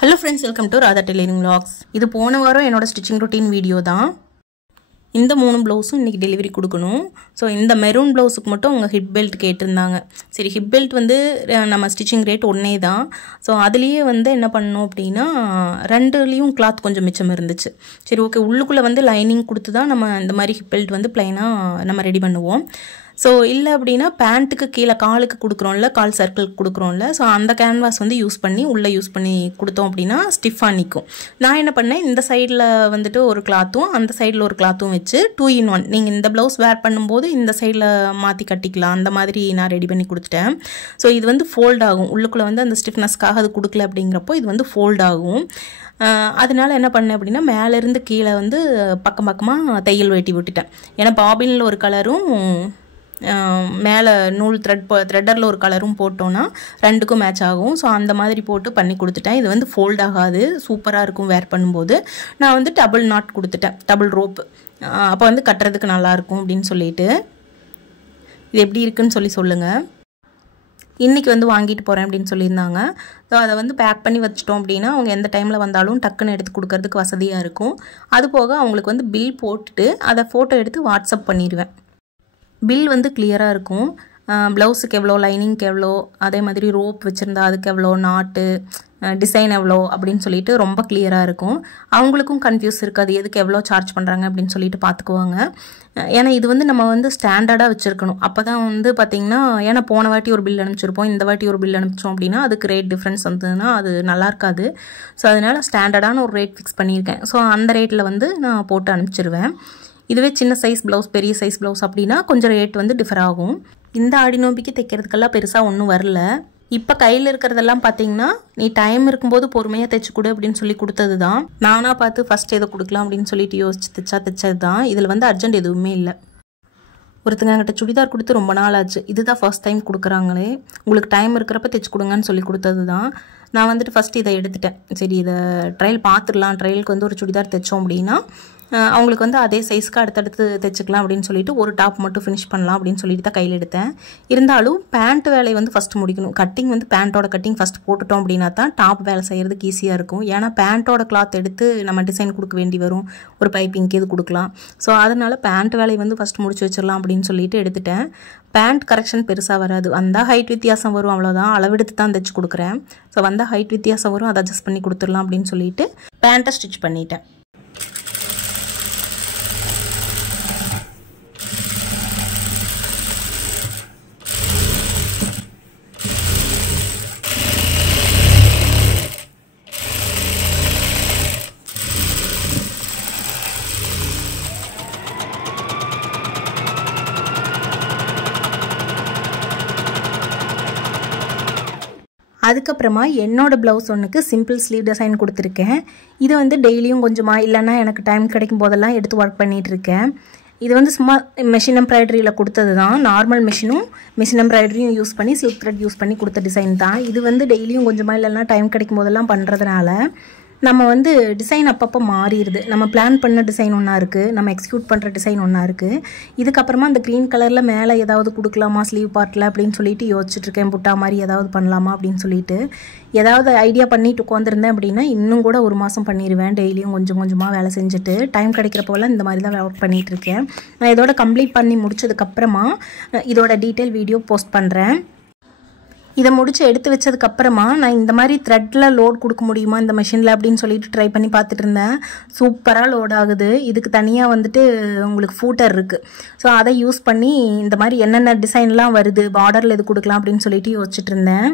Hello friends, welcome to Radha Tailoring Vlogs. இது போன வாரம் என்னோட ஸ்டிச்சிங் ரொட்டீன் வீடியோ தான். இந்த மூணு ப்ளவுஸும் இன்னைக்கு டெலிவரி கொடுக்கணும். ஸோ இந்த மெரூன் ப்ளவுஸுக்கு மட்டும் அவங்க ஹிப் பெல்ட் கேட்டிருந்தாங்க. சரி, ஹிப் பெல்ட் வந்து நம்ம ஸ்டிச்சிங் ரேட் ஒன்றே தான். ஸோ அதுலேயே வந்து என்ன பண்ணணும் அப்படின்னா, ரெண்டுலேயும் கிளாத் கொஞ்சம் மிச்சம் இருந்துச்சு. சரி, ஓகே, உள்ளுக்குள்ளே வந்து லைனிங் கொடுத்து தான் நம்ம இந்த மாதிரி ஹிப் பெல்ட் வந்து ப்ளைனாக நம்ம ரெடி பண்ணுவோம். ஸோ இல்லை அப்படின்னா பேண்ட்டுக்கு கீழே காலுக்கு கொடுக்குறோம்ல, கால் சர்க்கிளுக்கு கொடுக்குறோம்ல, ஸோ அந்த கேன்வாஸ் வந்து யூஸ் பண்ணி கொடுத்தோம் அப்படின்னா ஸ்டிஃபாக நிற்கும். நான் என்ன பண்ணேன், இந்த சைடில் வந்துட்டு ஒரு கிளாத்தும் அந்த சைடில் ஒரு கிளாத்தும் வச்சு 2 in 1 நீங்கள் இந்த ப்ளவுஸ் வேர் பண்ணும்போது இந்த சைடில் மாற்றி கட்டிக்கலாம், அந்த மாதிரி நான் ரெடி பண்ணி கொடுத்துட்டேன். ஸோ இது வந்து ஃபோல்ட் ஆகும், உள்ளுக்குள்ளே வந்து அந்த ஸ்டிஃப்னஸ்க்காக அது கொடுக்கல அப்படிங்கிறப்போ இது வந்து ஃபோல்ட் ஆகும். அதனால என்ன பண்ணேன் அப்படின்னா, மேலேருந்து கீழே வந்து பக்கமாக தையல் வெட்டி விட்டுட்டேன். ஏன்னா பாபினில் ஒரு கலரும் மேலே நூல் த்ரெட்டரில் ஒரு கலரும் போட்டோன்னா ரெண்டுக்கும் மேட்ச் ஆகும். ஸோ அந்த மாதிரி போட்டு பண்ணி கொடுத்துட்டேன். இது வந்து ஃபோல்ட் ஆகாது, சூப்பராக இருக்கும் வேர் பண்ணும்போது. நான் வந்து டபுள் நாட் கொடுத்துட்டேன், டபுள் ரோப்பு. அப்போ வந்து கட்டுறதுக்கு நல்லாயிருக்கும் அப்படின்னு சொல்லிட்டு. இது எப்படி இருக்குன்னு சொல்லுங்கள். இன்றைக்கி வந்து வாங்கிட்டு போகிறேன் அப்படின்னு சொல்லியிருந்தாங்க. ஸோ அதை வந்து பேக் பண்ணி வச்சிட்டோம் அப்படின்னா அவங்க எந்த டைமில் வந்தாலும் டக்குன்னு எடுத்து கொடுக்கறதுக்கு வசதியாக இருக்கும். அது போக அவங்களுக்கு வந்து பில் போட்டுட்டு அதை ஃபோட்டோ எடுத்து வாட்ஸ்அப் பண்ணிடுவேன். பில் வந்து கிளியராக இருக்கும். ப்ளவுஸுக்கு எவ்வளோ, லைனிங்க்கு எவ்வளோ, அதே மாதிரி ரோப் வச்சுருந்தா அதுக்கு எவ்வளோ, நாட்டு டிசைன் எவ்வளோ அப்படின்னு சொல்லிட்டு ரொம்ப கிளியராக இருக்கும். அவங்களுக்கும் கன்ஃபியூஸ் இருக்காது, எதுக்கு எவ்வளோ சார்ஜ் பண்ணுறாங்க அப்படின்னு சொல்லிட்டு பார்த்துக்குவாங்க. ஏன்னா இது வந்து நம்ம வந்து ஸ்டாண்டர்டாக வச்சுருக்கணும். அப்போ தான் வந்து பார்த்திங்கன்னா, ஏன்னா போன வாட்டி ஒரு பில் அனுப்பிச்சிருப்போம், இந்த வாட்டி ஒரு பில் அனுப்பிச்சோம் அப்படின்னா அதுக்கு ரேட் டிஃப்ரென்ஸ் வந்ததுன்னா அது நல்லா இருக்காது. ஸோ அதனால் ஸ்டாண்டர்டான ஒரு ரேட் ஃபிக்ஸ் பண்ணியிருக்கேன். ஸோ அந்த ரேட்டில் வந்து நான் போட்டு அனுப்பிச்சிருவேன். இதுவே சின்ன சைஸ் ப்ளவுஸ், பெரிய சைஸ் ப்ளவுஸ் அப்படின்னா கொஞ்சம் ரேட் வந்து டிஃபர் ஆகும். இந்த ஆடி நோம்பிக்கு தைக்கிறதுக்கெல்லாம் பெருசாக ஒன்றும் வரல. இப்போ கையில் இருக்கிறதெல்லாம் பார்த்தீங்கன்னா, நீ டைம் இருக்கும்போது பொறுமையாக தைச்சி கொடு அப்படின்னு சொல்லி கொடுத்தது தான். நானாக பார்த்து ஃபஸ்ட் எதை கொடுக்கலாம் அப்படின்னு சொல்லிட்டு யோசிச்சு தைச்சது தான். இதில் வந்து அர்ஜென்ட் எதுவுமே இல்லை. ஒருத்தங்க என்கிட்ட சுடிதார் கொடுத்து ரொம்ப நாள் ஆச்சு, இதுதான் ஃபர்ஸ்ட் டைம் கொடுக்குறாங்களே, உங்களுக்கு டைம் இருக்கிறப்ப தைச்சி கொடுங்கன்னு சொல்லி கொடுத்தது தான். நான் வந்துட்டு ஃபஸ்ட்டு இதை எடுத்துட்டேன். சரி, இதை ட்ரையல் பார்த்துடலாம். ட்ரையலுக்கு வந்து ஒரு சுடிதார் தைச்சோம் அப்படின்னா அவங்களுக்கு வந்து அதே சைஸ்க்கு அடுத்தடுத்து தைச்சிக்கலாம் அப்படின்னு சொல்லிட்டு ஒரு டாப் மட்டும் ஃபினிஷ் பண்ணலாம் அப்படின்னு சொல்லிட்டு தான் கையில் எடுத்தேன். இருந்தாலும் பேண்ட் வேலையை வந்து ஃபஸ்ட்டு முடிக்கணும். கட்டிங் வந்து பேண்ட்டோட கட்டிங் ஃபஸ்ட் போட்டுட்டோம் அப்படின்னா தான் டாப் வேலை செய்கிறதுக்கு ஈஸியாக இருக்கும். ஏன்னா பேண்ட்டோட கிளாத் எடுத்து நம்ம டிசைன் கொடுக்க வேண்டி வரும், ஒரு பைப்பிங்க்கு இது கொடுக்கலாம். ஸோ அதனால் பேண்ட் வேலையை வந்து ஃபஸ்ட் முடிச்சு வச்சிடலாம் அப்படின்னு சொல்லிட்டு எடுத்துட்டேன். பேண்ட் கரெக்ஷன் பெருசாக வராது, வந்தால் ஹைட் வித்தியாசம் வரும், அவ்வளோதான். அளவெடுத்து தான் தைச்சி கொடுக்குறேன். ஸோ வந்தால் ஹைட் வித்தியாசம் வரும், அதை அட்ஜஸ்ட் பண்ணி கொடுத்துடலாம் அப்படின்னு சொல்லிட்டு பேண்ட்டை ஸ்டிச் பண்ணிட்டேன். அதுக்கப்புறமா என்னோடய ப்ளவுஸ் ஒன்றுக்கு சிம்பிள் ஸ்லீவ் டிசைன் கொடுத்துருக்கேன். இது வந்து டெய்லியும் கொஞ்சமாக, இல்லைன்னா எனக்கு டைம் கிடைக்கும் போதெல்லாம் எடுத்து ஒர்க் பண்ணிகிட்ருக்கேன். இது வந்து சும்மா மிஷின் எம்ப்ராய்டரியில் கொடுத்தது தான். நார்மல் மிஷின் எம்ப்ராய்டரியும் யூஸ் பண்ணி சில்க் த்ரெட் யூஸ் பண்ணி கொடுத்த டிசைன் தான். இது வந்து டெய்லியும் கொஞ்சமாக, இல்லைன்னா டைம் கிடைக்கும் போதெல்லாம் பண்ணுறதுனால நம்ம வந்து டிசைன் அப்பப்போ மாறிடுது. நம்ம பிளான் பண்ண டிசைன் ஒன்றா இருக்குது, நம்ம எக்ஸிக்யூட் பண்ணுற டிசைன் ஒன்றா இருக்குது. இதுக்கப்புறமா அந்த க்ரீன் கலரில் மேலே ஏதாவது கொடுக்கலாமா ஸ்லீவ் பார்ட்டில் அப்படின்னு சொல்லிட்டு யோசிச்சுட்ருக்கேன். புட்டா மாதிரி ஏதாவது பண்ணலாமா அப்படின்னு சொல்லிட்டு ஏதாவது ஐடியா பண்ணிட்டு உட்காந்துருந்தேன் அப்படின்னா இன்னும் கூட ஒரு மாதம் பண்ணிடுவேன். டெய்லியும் கொஞ்சம் கொஞ்சமாக வேலை செஞ்சுட்டு டைம் கிடைக்கிறப்போலாம் இந்த மாதிரி தான் ஒர்க் பண்ணிகிட்ருக்கேன். நான் இதோட கம்ப்ளீட் பண்ணி முடிச்சதுக்கப்புறமா இதோட டீட்டெயில் வீடியோ போஸ்ட் பண்ணுறேன். இதை முடிச்சு எடுத்து வச்சதுக்கப்புறமா நான் இந்த மாதிரி த்ரெட்டில் லோட் கொடுக்க முடியுமா இந்த மிஷினில் அப்படின்னு சொல்லிட்டு ட்ரை பண்ணி பார்த்துட்டு இருந்தேன். சூப்பராக லோட் ஆகுது. இதுக்கு தனியாக வந்துட்டு உங்களுக்கு ஃபூட்டர் இருக்குது. ஸோ அதை யூஸ் பண்ணி இந்த மாதிரி என்னென்ன டிசைன்லாம் வருது, பார்டரில் இது கொடுக்கலாம் அப்படின்னு சொல்லிட்டு யோசிச்சுட்டு இருந்தேன்.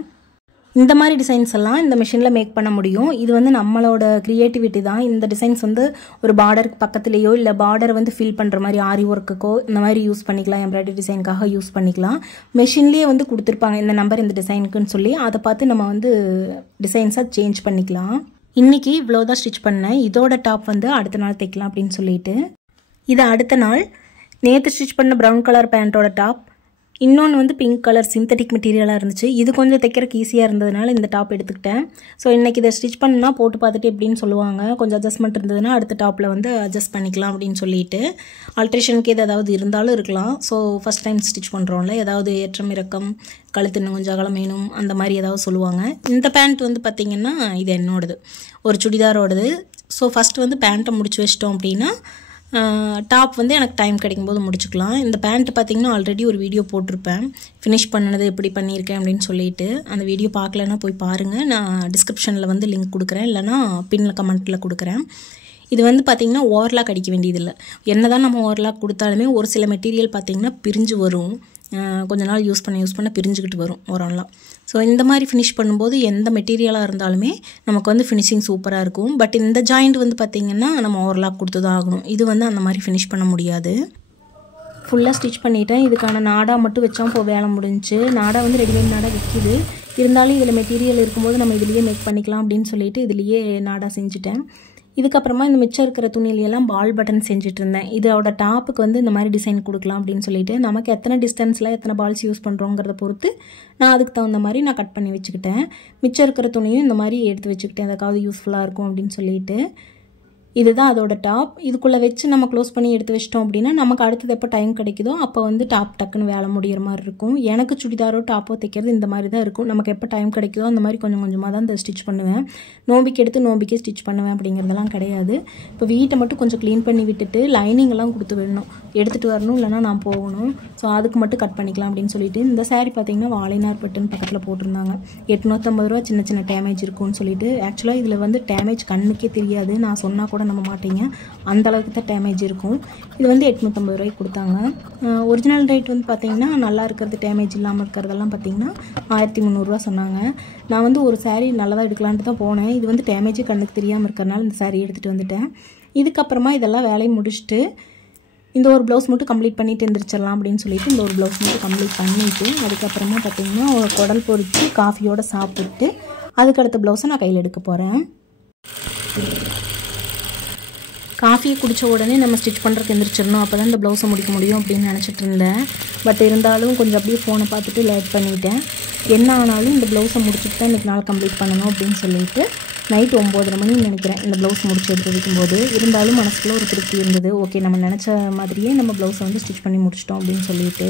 இந்த மாதிரி டிசைன்ஸ் எல்லாம் இந்த மிஷினில் மேக் பண்ண முடியும். இது வந்து நம்மளோட க்ரியேட்டிவிட்டி தான். இந்த டிசைன்ஸ் வந்து ஒரு பார்டருக்கு பக்கத்துலேயோ இல்லை பார்டரை வந்து ஃபில் பண்ணுற மாதிரி ஆரி ஒர்க்குக்கோ இந்த மாதிரி யூஸ் பண்ணிக்கலாம், எம்ப்ராய்டரி டிசைனுக்காக யூஸ் பண்ணிக்கலாம். மிஷின்லேயே வந்து கொடுத்துருப்பாங்க இந்த நம்பர் இந்த டிசைனுக்குன்னு சொல்லி, அதை பார்த்து நம்ம வந்து டிசைன்ஸாக சேஞ்ச் பண்ணிக்கலாம். இன்றைக்கி இவ்வளோதான் ஸ்டிச் பண்ணேன். இதோட டாப் வந்து அடுத்த நாள் தைக்கலாம் அப்படின்னு சொல்லிட்டு, இதை அடுத்த நாள் நேற்று ஸ்டிச் பண்ண ப்ரௌன் கலர் பேண்ட்டோட டாப் இன்னொன்று வந்து பிங்க் கலர் சிந்தட்டிக் மெட்டீரியலாக இருந்துச்சு. இது கொஞ்சம் தைக்கிறதுக்கு ஈஸியாக இருந்ததுனால இந்த டாப் எடுத்துக்கிட்டேன். ஸோ இன்றைக்கி இதை ஸ்டிச் பண்ணா போட்டு பார்த்துட்டு எப்படின்னு சொல்லுவாங்க. கொஞ்சம் அட்ஜஸ்ட்மெண்ட் இருந்ததுன்னா அடுத்த டாப்பில் வந்து அட்ஜஸ்ட் பண்ணிக்கலாம் அப்படின்னு சொல்லிட்டு, ஆல்ட்ரேஷனுக்கு ஏதாவது இருந்தாலும் இருக்கலாம். ஸோ ஃபஸ்ட் டைம் ஸ்டிச் பண்ணுறோம்ல, ஏதாவது ஏற்றம் இறக்கம், கழுத்து இன்னும் கொஞ்சம் அகலம் வேணும் அந்த மாதிரி ஏதாவது சொல்லுவாங்க. இந்த பேண்ட் வந்து பார்த்திங்கன்னா இது என்னோடது, ஒரு சுடிதாரோடது. ஸோ ஃபஸ்ட்டு வந்து பேண்ட்டை முடிச்சு வச்சிட்டோம் அப்படின்னா டாப் வந்து எனக்கு டைம் கிடைக்கும்போது முடிச்சுக்கலாம். இந்த பேண்ட் பார்த்திங்கன்னா ஆல்ரெடி ஒரு வீடியோ போட்டிருப்பேன், ஃபினிஷ் பண்ணது எப்படி பண்ணியிருக்கேன் அப்படின்னு சொல்லிட்டு. அந்த வீடியோ பார்க்கலன்னா போய் பாருங்கள். நான் டிஸ்கிரிப்ஷனில் வந்து லிங்க் கொடுக்குறேன், இல்லைனா பின்னில் கமெண்ட்டில் கொடுக்குறேன். இது வந்து பார்த்திங்கன்னா ஓவர்லாக் அடிக்க வேண்டியதில்லை. என்ன தான் நம்ம ஓவர்லாக் கொடுத்தாலுமே ஒரு சில மெட்டீரியல் பார்த்திங்கன்னா பிரிஞ்சு வரும். கொஞ்ச நாள் யூஸ் பண்ண பிரிஞ்சுக்கிட்டு வரும் ஓரம்லாம். ஸோ இந்த மாதிரி ஃபினிஷ் பண்ணும்போது எந்த மெட்டீரியலாக இருந்தாலுமே நமக்கு வந்து ஃபினிஷிங் சூப்பராக இருக்கும். பட் இந்த ஜாயிண்ட் வந்து பார்த்திங்கன்னா நம்ம ஓவர்லாக் கொடுத்து தான் ஆகணும். இது வந்து அந்த மாதிரி ஃபினிஷ் பண்ண முடியாது. ஃபுல்லாக ஸ்டிச் பண்ணிவிட்டேன். இதுக்கான நாடா மட்டும் வச்சா வேலை முடிஞ்சிச்சு. நாடா வந்து ரெடிமேட் நாடா விற்கிது. இருந்தாலும் இதில் மெட்டீரியல் இருக்கும்போது நம்ம இதுலேயே மேக் பண்ணிக்கலாம் அப்படின்னு சொல்லிட்டு இதுலேயே நாடா செஞ்சுட்டேன். இதுக்கப்புறமா இந்த மிச்சம் இருக்கிற துணியிலையெல்லாம் பால் பட்டன் செஞ்சுட்டு இருந்தேன். இதோட டாப்புக்கு வந்து இந்த மாதிரி டிசைன் கொடுக்கலாம் அப்படின்னு சொல்லிட்டு, நமக்கு எத்தனை டிஸ்டன்ஸில் எத்தனை பால்ஸ் யூஸ் பண்ணுறோங்கிறத பொறுத்து நான் அதுக்கு தகுந்த மாதிரி நான் கட் பண்ணி வச்சுக்கிட்டேன். மிச்சம் இருக்கிற துணியும் இந்த மாதிரி எடுத்து வச்சுக்கிட்டேன், அதுக்காவது யூஸ்ஃபுல்லாக இருக்கும் அப்படின்னு சொல்லிட்டு. இதுதான் அதோட டாப். இதுக்குள்ளே வச்சு நம்ம க்ளோஸ் பண்ணி எடுத்து வச்சிட்டோம் அப்படின்னா நமக்கு அடுத்தது எப்போ டைம் கிடைக்குதோ அப்போ வந்து டாப் டக்குன்னு வேலை முடிகிற மாதிரி இருக்கும். எனக்கு சுடிதாரோ டாப்போ தைக்கிறது இந்த மாதிரி தான் இருக்கும். நமக்கு எப்போ டைம் கிடைக்குதோ அந்த மாதிரி கொஞ்சம் கொஞ்சமாக தான் இந்த ஸ்டிச் பண்ணுவேன். நோம்பிக்கு எடுத்து நோம்பிக்கே ஸ்டிச் பண்ணுவேன் அப்படிங்கிறதெல்லாம் கிடையாது. இப்போ வீட்டை மட்டும் கொஞ்சம் க்ளீன் பண்ணி விட்டுட்டு லைனிங்கெல்லாம் கொடுத்து விடணும், எடுத்துகிட்டு வரணும், இல்லைனா நான் போகணும். ஸோ அதுக்கு மட்டும் கட் பண்ணிக்கலாம் அப்படின்னு சொல்லிட்டு இந்த சாரீ பார்த்திங்கன்னா வாழைநார் பட்டுன்னு பக்கத்தில் போட்டிருந்தாங்க. 850 ரூபா, சின்ன சின்ன டேமேஜ் இருக்கும்னு சொல்லிட்டு. ஆக்சுவலாக இதில் வந்து டேமேஜ் கண்ணுக்கே தெரியாது, நான் சொன்னால் கூட நம்ப மாட்டீங்க, அந்த அளவுக்கு தான் டேமேஜ் இருக்கும். இது வந்து 850 ரூபாய்க்கு கொடுத்தாங்க. ஒரிஜினல் ரேட் வந்து பார்த்திங்கன்னா நல்லா இருக்கிறது, டேமேஜ் இல்லாமல் இருக்கிறதெல்லாம் பார்த்திங்கன்னா 1300 ரூபா சொன்னாங்க. நான் வந்து ஒரு சாரீ நல்லதாக எடுக்கலான்ட்டு தான் போனேன். இது வந்து டேமேஜே கண்ணுக்கு தெரியாமல் இருக்கிறனால இந்த சாரீ எடுத்துகிட்டு வந்துட்டேன். இதுக்கப்புறமா இதெல்லாம் வேலையை முடிச்சுட்டு இந்த ஒரு ப்ளவுஸ் மட்டும் கம்ப்ளீட் பண்ணிட்டு எந்திரிச்சிடலாம் அப்படின்னு சொல்லிட்டு இந்த ஒரு ப்ளவுஸ் மட்டும் கம்ப்ளீட் பண்ணிவிட்டு அதுக்கப்புறமா பார்த்திங்கன்னா ஒரு குடல் பொரித்து காஃபியோடு சாப்பிட்டு அதுக்கடுத்த ப்ளவுஸை நான் கையில் எடுக்க போகிறேன். காஃபியை குடித்த உடனே நம்ம ஸ்டிச் பண்ணுறதுக்கு எந்திரிச்சிடணும், அப்போ தான் இந்த ப்ளவுஸை முடிக்க முடியும் அப்படின்னு நினச்சிட்டு இருந்தேன். பட் இருந்தாலும் கொஞ்சம் அப்படியே ஃபோனை பார்த்துட்டு லேட் பண்ணிவிட்டேன். என்ன ஆனாலும் இந்த ப்ளவுஸை முடிச்சுட்டு தான் இன்றைக்கி நாள் கம்ப்ளீட் பண்ணணும் அப்படின்னு சொல்லிட்டு நைட்டு 9:30 மணின்னு நினைக்கிறேன் இந்த ப்ளவுஸ் முடிச்சு எடுத்து வைக்கும்போது. இருந்தாலும் மனசுக்குள்ள ஒரு திருப்தி இருந்தது. ஓகே, நம்ம நினச்ச மாதிரியே நம்ம ப்ளவுஸை வந்து ஸ்டிச் பண்ணி முடிச்சிட்டோம் அப்படின்னு சொல்லிட்டு.